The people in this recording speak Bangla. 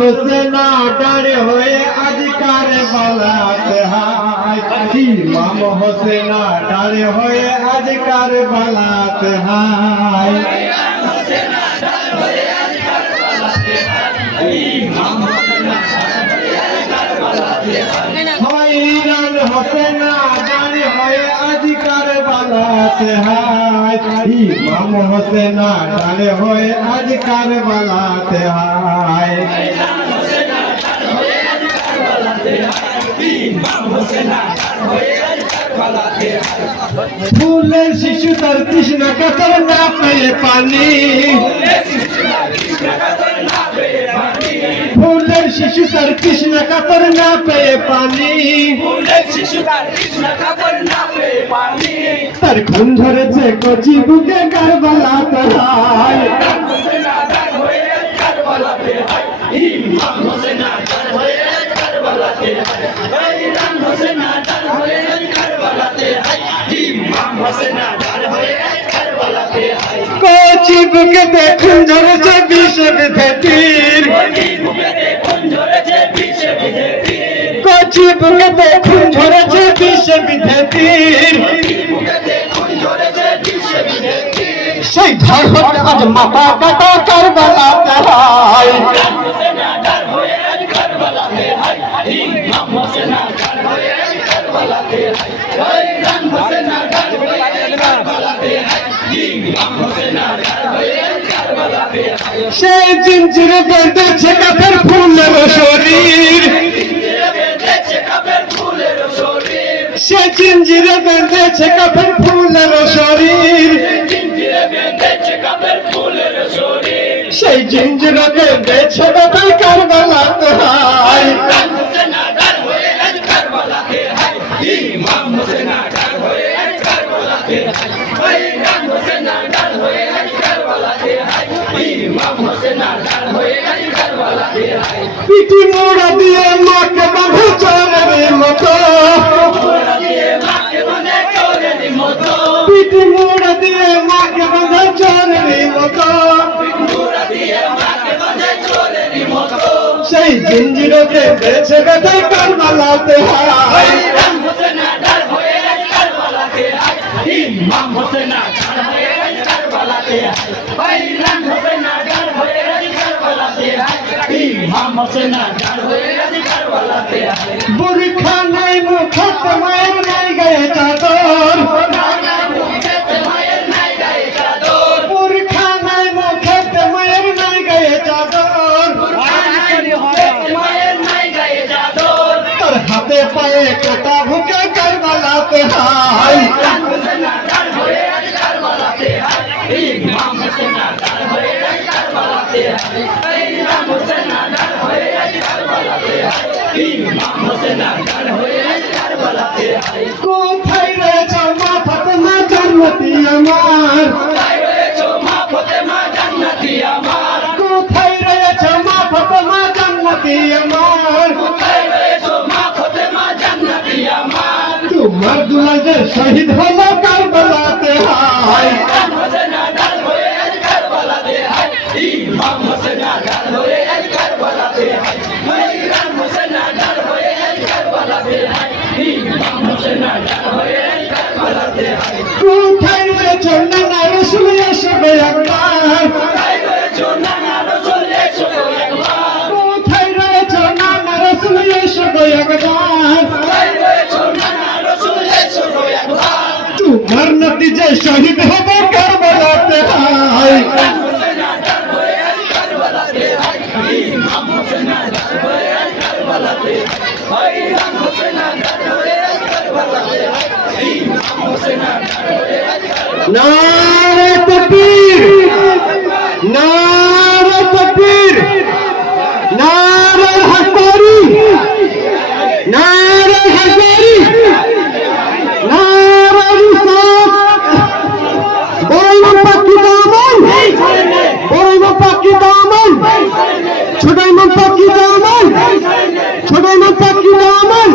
হোসেন ডারে হয়ে আজ কারবালাতে হায় ইমাম হোসেন ডারে হয়ে আজ কারবালাতে হায় হইরান হোসেন ডারে হয়ে আজ কারবালাতে হায় ইমাম হোসেন ডারে হয়ে আজ কারবালাতে হায় ফুলের শিশু তার কৃষ্ণা কাতর না পেয়ে পানি ফুলের শিশু তার কৃষ্ণা কাতর না পেয়ে পানি তার খুন ধরেছে কচি বুকে কারবালাতে হায় কচি বুকে দেখুন ধরেছে বিষ বিধেতির কচি বুকে দেখুন ধরেছে বিষ বিধেতির সেই ধর্ম আজ মাথা কাটা কারবালাতে হায় সেই জিঞ্জিরে বেঁধেছে কাফের ফুলের শরীর সে জিঞ্জিরে বেঁধেছে কাফের ফুলের শরীর সেই জিঞ্জিরে বেঁধেছে কাফের কারবালাতে হায় পিটি মোড়া দিয়ে মাকে বাঁধে চোরের মতো পিটি মোড়া দিয়ে মাকে বাঁধে চোরের মতো সেই জিঞ্জিরকে বেছে বেঁধে কারবালাতে হায় বুরখা নাই মুখত মায়ের নাই গায়ে চাদর বুরখা নাই মুখত মায়ের নাই গায়ে চাদর তোর হাতে পায়ে কাটা ভুকে কারবালাতে হায় কোথায় রয়েছ মা ফাতেমা জান্নাতি আমার কোথায় রয়েছ মা ফাতেমা জান্নাতি আমার তোমার দুলাজে শহীদ হলো কারবালাতে হায় কোথায় রয়েছ নানা রসুল এসবে একবার কোথায় রয়েছ নানা রসুল এসবে একবার তোমার নতিজে শহীদ হবে কারবালাতে হায় নারে তাকবীর নারে তাকবীর নারে হাজারি নারে হাজারি নারে রিসাত বড় পাখি দামন বড় পাখি দামন ছোট পাখি দামন ছোট পাখি দামন